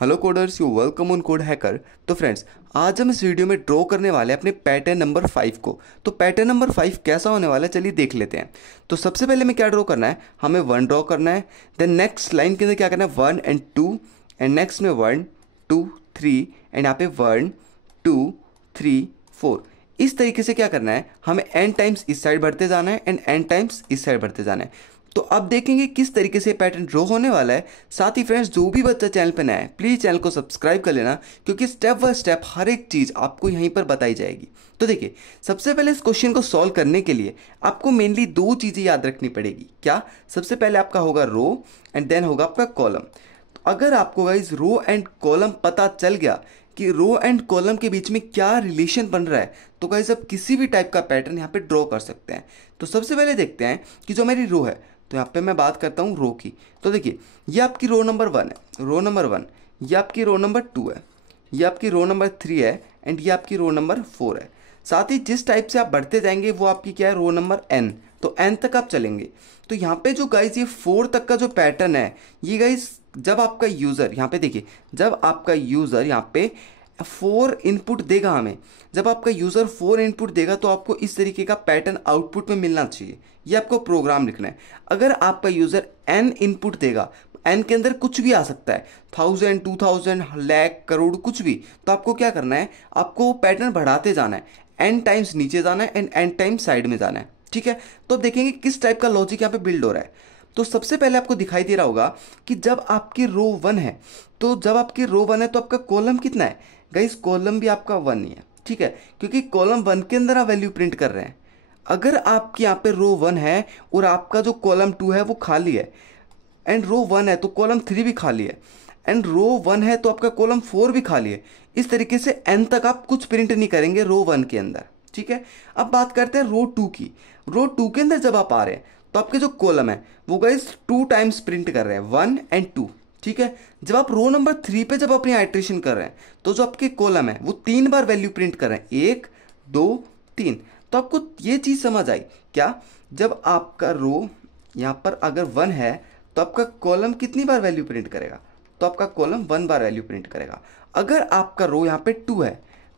Hello coders, you welcome on code hacker. तो friends, आज हम इस वीडियो में ड्रॉ करने वाले हैं अपने पैटर्न नंबर 5 को। तो पैटर्न नंबर 5 कैसा होने वाला है, चलिए देख लेते हैं। तो सबसे पहले हमें क्या ड्रॉ करना है, हमें 1 ड्रॉ करना है। देन नेक्स्ट लाइन के अंदर क्या करना है, 1 एंड 2, एंड नेक्स्ट में 1 2 3, एंड यहाँ पे 1 2 3 4। इस तरीके से क्या करना है, हमें n टाइम्स इस साइड बढ़ते जाना है एंड n टाइम्स इस साइड बढ़ते जाना है। तो अब देखेंगे किस तरीके से पैटर्न ड्रॉ होने वाला है। साथ ही फ्रेंड्स, जो भी बच्चा चैनल पर नया है प्लीज़ चैनल को सब्सक्राइब कर लेना, क्योंकि स्टेप बाय स्टेप हर एक चीज़ आपको यहीं पर बताई जाएगी। तो देखिए, सबसे पहले इस क्वेश्चन को सॉल्व करने के लिए आपको मेनली दो चीज़ें याद रखनी पड़ेगी। क्या? सबसे पहले आपका होगा रो एंड देन होगा आपका कॉलम। तो अगर आपको गाइस रो एंड कॉलम पता चल गया कि रो एंड कॉलम के बीच में क्या रिलेशन बन रहा है, तो गाइस आप किसी भी टाइप का पैटर्न यहाँ पे ड्रॉ कर सकते हैं। तो सबसे पहले देखते हैं कि जो मेरी रो है, तो यहाँ पे मैं बात करता हूँ रो की। तो देखिए, ये आपकी रो नंबर 1 है, रो नंबर 1। ये आपकी रो नंबर 2 है, ये आपकी रो नंबर 3 है, एंड ये आपकी रो नंबर 4 है। साथ ही जिस टाइप से आप बढ़ते जाएंगे वो आपकी क्या है, रो नंबर n। तो n तक आप चलेंगे। तो यहाँ पे जो गाइज ये 4 तक का जो पैटर्न है, ये गाइज जब आपका यूज़र यहाँ पे देखिए, जब आपका यूज़र यहाँ पे 4 इनपुट देगा हमें, जब आपका यूज़र 4 इनपुट देगा तो आपको इस तरीके का पैटर्न आउटपुट में मिलना चाहिए। ये आपको प्रोग्राम लिखना है। अगर आपका यूज़र n इनपुट देगा, n के अंदर कुछ भी आ सकता है, 1000 2000 लाख करोड़ कुछ भी, तो आपको क्या करना है, आपको पैटर्न बढ़ाते जाना है, n टाइम्स नीचे जाना है एंड n टाइम्स साइड में जाना है। ठीक है, तो अब देखेंगे किस टाइप का लॉजिक यहाँ पे बिल्ड हो रहा है। तो सबसे पहले आपको दिखाई दे रहा होगा कि जब आपकी रो 1 है, तो जब आपकी रो 1 है तो आपका कॉलम कितना है गाइस, कॉलम भी आपका 1 ही है। ठीक है, क्योंकि कॉलम 1 के अंदर आप वैल्यू प्रिंट कर रहे हैं। अगर आपके यहाँ पे रो 1 है और आपका जो कॉलम 2 है वो खाली है, एंड रो 1 है तो कॉलम 3 भी खाली है, एंड रो 1 है तो आपका कॉलम 4 भी खाली है। इस तरीके से n तक आप कुछ प्रिंट नहीं करेंगे रो 1 के अंदर। ठीक है, अब बात करते हैं रो 2 की। रो 2 के अंदर जब आप आ रहे हैं तो आपके जो कॉलम है वो गाइस 2 टाइम्स प्रिंट कर रहे हैं, 1 एंड 2। ठीक है, जब आप रो नंबर 3 पे जब अपनी आइट्रेशन कर रहे हैं तो जो आपके कॉलम है वो 3 बार वैल्यू प्रिंट कर रहे हैं, 1 2 3। तो आपको ये चीज़ समझ आई क्या? जब आपका रो यहाँ पर अगर 1 है तो आपका कॉलम कितनी बार वैल्यू प्रिंट करेगा, तो आपका कॉलम 1 बार वैल्यू प्रिंट करेगा। अगर आपका रो यहाँ पे 2 है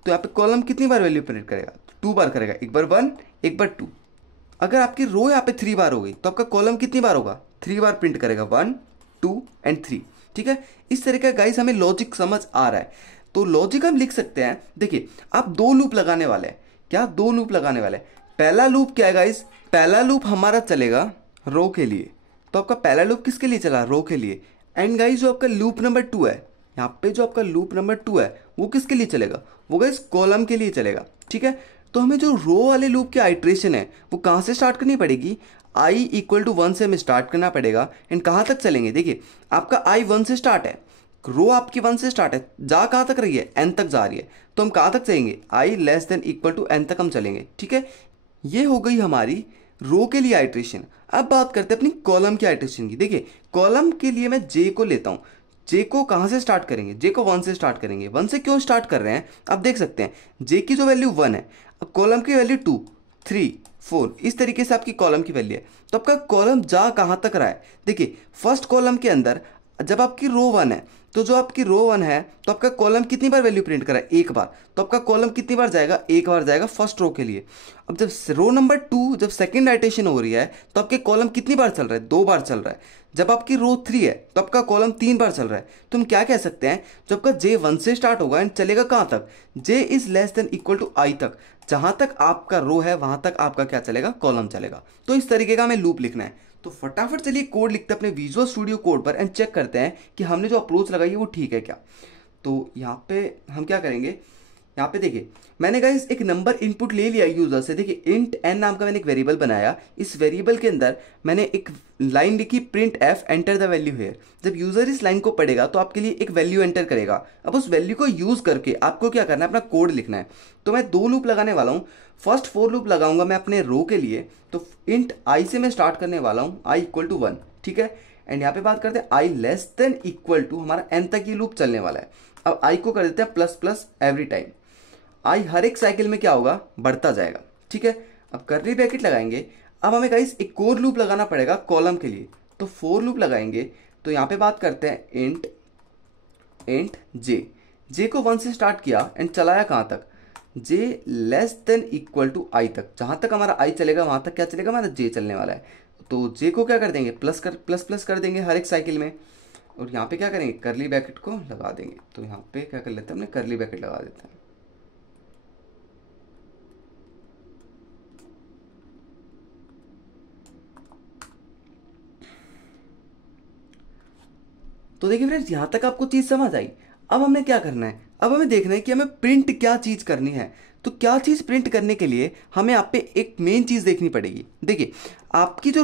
तो यहाँ पे कॉलम कितनी बार वैल्यू प्रिंट करेगा, 2 बार करेगा, एक बार 1 एक बार 2। अगर आपकी रो यहाँ पे 3 बार हो गई तो आपका कॉलम कितनी बार होगा, 3 बार प्रिंट करेगा, 1 2 एंड 3। ठीक है, इस तरह का गाइस हमें लॉजिक समझ आ रहा है। तो लॉजिक हम लिख सकते हैं। देखिए, आप 2 लूप लगाने वाले हैं। क्या? 2 लूप लगाने वाले हैं। पहला लूप क्या है गाइस, पहला लूप हमारा चलेगा रो के लिए। तो आपका पहला लूप किसके लिए चला, रो के लिए। एंड गाइस जो आपका लूप नंबर 2 है, यहाँ पे जो आपका लूप नंबर 2 है वो किसके लिए चलेगा, वो गाइस कॉलम के लिए चलेगा। ठीक है, तो हमें जो रो वाले लूप की आइट्रेशन है वो कहाँ से स्टार्ट करनी पड़ेगी, i इक्वल टू 1 से हमें स्टार्ट करना पड़ेगा। एंड कहाँ तक चलेंगे, देखिए आपका i 1 से स्टार्ट है, रो आपकी 1 से स्टार्ट है, जा कहाँ तक रही है, n तक जा रही है। तो हम कहाँ तक चलेंगे, i less than equal to n तक हम चलेंगे। ठीक है, ये हो गई हमारी रो के लिए आइट्रेशन। अब बात करते हैं अपनी कॉलम की आइट्रेशन की। देखिए, कॉलम के लिए मैं j को लेता हूँ। j को कहाँ से स्टार्ट करेंगे, j को 1 से स्टार्ट करेंगे। 1 से क्यों स्टार्ट कर रहे हैं, आप देख सकते हैं j की जो वैल्यू 1 है, अब कॉलम की वैल्यू 2 3 4, इस तरीके से आपकी कॉलम की वैल्यू है। तो आपका कॉलम जा कहाँ तक रहा है, देखिए फर्स्ट कॉलम के अंदर जब आपकी रो 1 है तो जो आपकी रो 1 है तो आपका कॉलम कितनी बार वैल्यू प्रिंट करा है, एक बार। तो आपका कॉलम कितनी बार जाएगा, एक बार जाएगा फर्स्ट रो के लिए। अब जब रो नंबर 2 जब सेकंड आइट्रेशन हो रही है तो आपके कॉलम कितनी बार चल रहा है, 2 बार चल रहा है। जब आपकी रो 3 है तो आपका कॉलम 3 बार चल रहा है। तो हम क्या कह सकते हैं, जब आपका j 1 से स्टार्ट होगा एंड चलेगा कहाँ तक, j is less than equal to i तक। जहां तक आपका रो है वहां तक आपका क्या चलेगा, कॉलम चलेगा। तो इस तरीके का हमें लूप लिखना है। तो फटाफट चलिए कोड लिखते हैं अपने विजुअल स्टूडियो कोड पर एंड चेक करते हैं कि हमने जो अप्रोच लगाई है वो ठीक है क्या। तो यहाँ पे हम क्या करेंगे, यहाँ पे देखिए मैंने गाइस एक नंबर इनपुट ले लिया यूजर से। देखिए इंट n नाम का मैंने एक वेरिएबल बनाया। इस वेरिएबल के अंदर मैंने एक लाइन लिखी, print f enter the value here. जब यूजर इस लाइन को पढ़ेगा तो आपके लिए एक वैल्यू एंटर करेगा। अब उस वैल्यू को यूज करके आपको क्या करना है, अपना कोड लिखना है। तो मैं 2 लूप लगाने वाला हूँ। फर्स्ट 4 लूप लगाऊंगा मैं अपने रो के लिए। तो इंट i से मैं स्टार्ट करने वाला हूँ, i इक्वल टू 1। ठीक है, एंड यहाँ पे बात करते हैं i less than equal to, हमारा n तक ये लूप चलने वाला है। अब i को कर देते हैं plus plus every time. i हर एक साइकिल में क्या होगा, बढ़ता जाएगा। ठीक है, अब कर्ली ब्रैकेट लगाएंगे। अब हमें गाइस एक और लूप लगाना पड़ेगा कॉलम के लिए। तो 4 लूप लगाएंगे। तो यहाँ पे बात करते हैं इंट इंट जे को 1 से स्टार्ट किया एंड चलाया कहाँ तक, जे लेस देन इक्वल टू आई तक। जहाँ तक हमारा आई चलेगा वहाँ तक क्या चलेगा, हमारा जे चलने वाला है। तो जे को क्या कर देंगे, प्लस कर देंगे हर एक साइकिल में, और यहाँ पे क्या करेंगे, करली ब्रैकेट को लगा देंगे। तो यहाँ पे क्या कर लेते हैं, हमने करली ब्रैकेट लगा देते हैं। तो देखिए फ्रेंड्स, यहाँ तक आपको चीज़ समझ आई। अब हमें क्या करना है, अब हमें देखना है कि हमें प्रिंट क्या चीज़ करनी है। तो क्या चीज़ प्रिंट करने के लिए हमें आप पे एक मेन चीज़ देखनी पड़ेगी। देखिए आपकी जो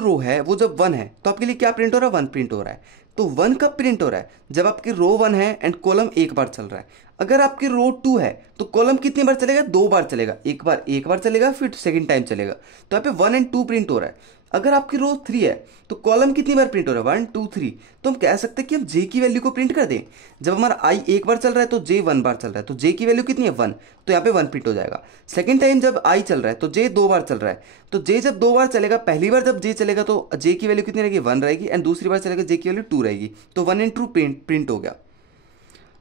रो है वो जब 1 है तो आपके लिए क्या प्रिंट हो रहा है, 1 प्रिंट हो रहा है। तो 1 कब प्रिंट हो रहा है, जब आपकी रो 1 है एंड कॉलम एक बार चल रहा है। अगर आपकी रो 2 है तो कॉलम कितनी बार चलेगा, 2 बार चलेगा। एक बार चलेगा, फिर सेकंड टाइम चलेगा। तो यहाँ पे 1 एंड 2 प्रिंट हो रहा है। अगर आपकी रो 3 है तो कॉलम कितनी बार प्रिंट हो रहा है, 1 2 3। तो हम कह सकते हैं कि हम जे की वैल्यू को प्रिंट कर दें। जब हमारा आई एक बार चल रहा है तो जे 1 बार चल रहा है, तो जे की वैल्यू कितनी है, 1। तो यहाँ पे 1 प्रिंट हो जाएगा। सेकंड टाइम जब आई चल रहा है तो जे 2 बार चल रहा है, तो जे जब 2 बार चलेगा, पहली बार जब जे चलेगा तो जे की वैल्यू कितनी रहेगी, 1 रहेगी, एंड दूसरी बार चलेगा जे की वैल्यू 2 रहेगी। तो 1 एंड 2 प्रिंट हो गया।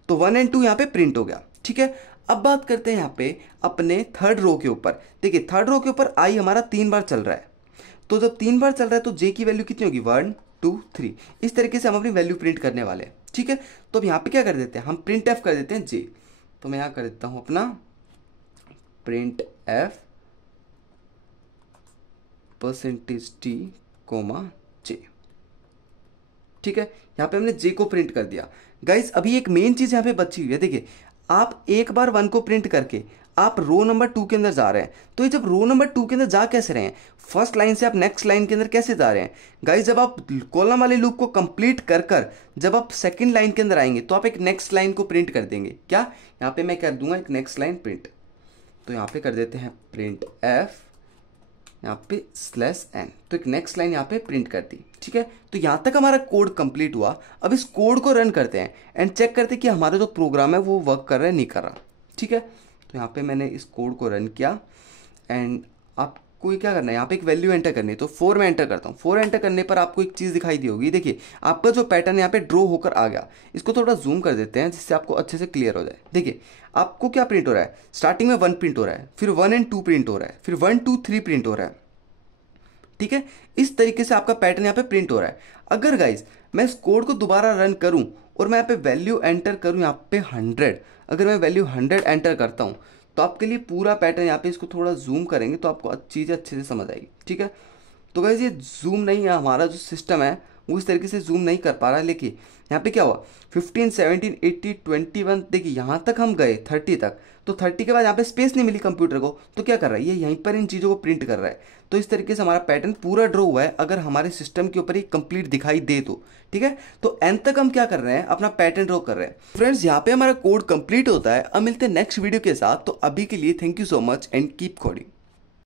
तो 1 एंड 2 यहाँ पे प्रिंट हो गया। ठीक है, अब बात करते हैं यहाँ पे अपने थर्ड रो के ऊपर। देखिए थर्ड रो के ऊपर आई हमारा 3 बार चल रहा है, तो जब 3 बार चल रहा है तो जे की वैल्यू कितनी होगी, 1 2 3। इस तरीके से हम अपनी वैल्यू प्रिंट करने वाले हैं। ठीक है, तो अब यहाँ पे क्या कर देते हैं, हम प्रिंट एफ कर देते हैं जे। तो मैं यहाँ कर देता हूँ अपना प्रिंट एफ %t कोमा जे। ठीक है, यहाँ पे हमने जे को प्रिंट कर दिया। गाइस अभी एक मेन चीज यहाँ पे बची हुई है। देखिए आप एक बार 1 को प्रिंट करके आप रो नंबर 2 के अंदर जा रहे हैं, तो ये जब रो नंबर 2 के अंदर जा कैसे रहे हैं, फर्स्ट लाइन से आप नेक्स्ट लाइन के अंदर कैसे जा रहे हैं। गाइस जब आप कॉलम वाले लूप को कंप्लीट कर जब आप सेकंड लाइन के अंदर आएंगे तो आप एक नेक्स्ट लाइन को प्रिंट कर देंगे। क्या, यहाँ पे मैं कर दूंगा एक नेक्स्ट लाइन प्रिंट। तो यहाँ पे कर देते हैं प्रिंट एफ, यहाँ पे /n। तो एक नेक्स्ट लाइन यहाँ पे प्रिंट कर दी। ठीक है, तो यहाँ तक हमारा कोड कंप्लीट हुआ। अब इस कोड को रन करते हैं एंड चेक करते हैं कि हमारा जो प्रोग्राम है वो वर्क कर रहा है नहीं कर रहा। ठीक है, तो यहाँ पे मैंने इस कोड को रन किया एंड आपको क्या करना है, यहाँ पे एक वैल्यू एंटर करनी है। तो 4 में एंटर करता हूँ। 4 एंटर करने पर आपको एक चीज़ दिखाई दी होगी। देखिए आपका जो पैटर्न यहाँ पे ड्रॉ होकर आ गया, इसको थोड़ा जूम कर देते हैं जिससे आपको अच्छे से क्लियर हो जाए। देखिए आपको क्या प्रिंट हो रहा है, स्टार्टिंग में 1 प्रिंट हो रहा है, फिर 1 एंड 2 प्रिंट हो रहा है, फिर 1 2 3 प्रिंट हो रहा है। ठीक है, इस तरीके से आपका पैटर्न यहाँ पे प्रिंट हो रहा है। अगर गाइज मैं इस कोड को दोबारा रन करूं और मैं यहाँ पे वैल्यू एंटर करूं यहाँ पे 100, अगर मैं वैल्यू 100 एंटर करता हूं तो आपके लिए पूरा पैटर्न, यहाँ पे इसको थोड़ा जूम करेंगे तो आपको चीज़ें अच्छे से समझ आएगी। ठीक है, तो गाइज ये जूम नहीं है, हमारा जो सिस्टम है वो इस तरीके से जूम नहीं कर पा रहा है। लेकिन यहाँ पे क्या हुआ, 15 17 18 21, देखिए यहाँ तक हम गए 30 तक। तो 30 के बाद यहाँ पे स्पेस नहीं मिली कंप्यूटर को, तो क्या कर रहा है ये यहीं पर इन चीज़ों को प्रिंट कर रहा है। तो इस तरीके से हमारा पैटर्न पूरा ड्रॉ हुआ है, अगर हमारे सिस्टम के ऊपर ही कंप्लीट दिखाई दे तो। ठीक है, तो एंड तक हम क्या कर रहे हैं, अपना पैटर्न ड्रॉ कर रहे हैं। फ्रेंड्स यहाँ पे हमारा कोड कंप्लीट होता है। अब मिलते हैं नेक्स्ट वीडियो के साथ। तो अभी के लिए thank you so much and keep coding.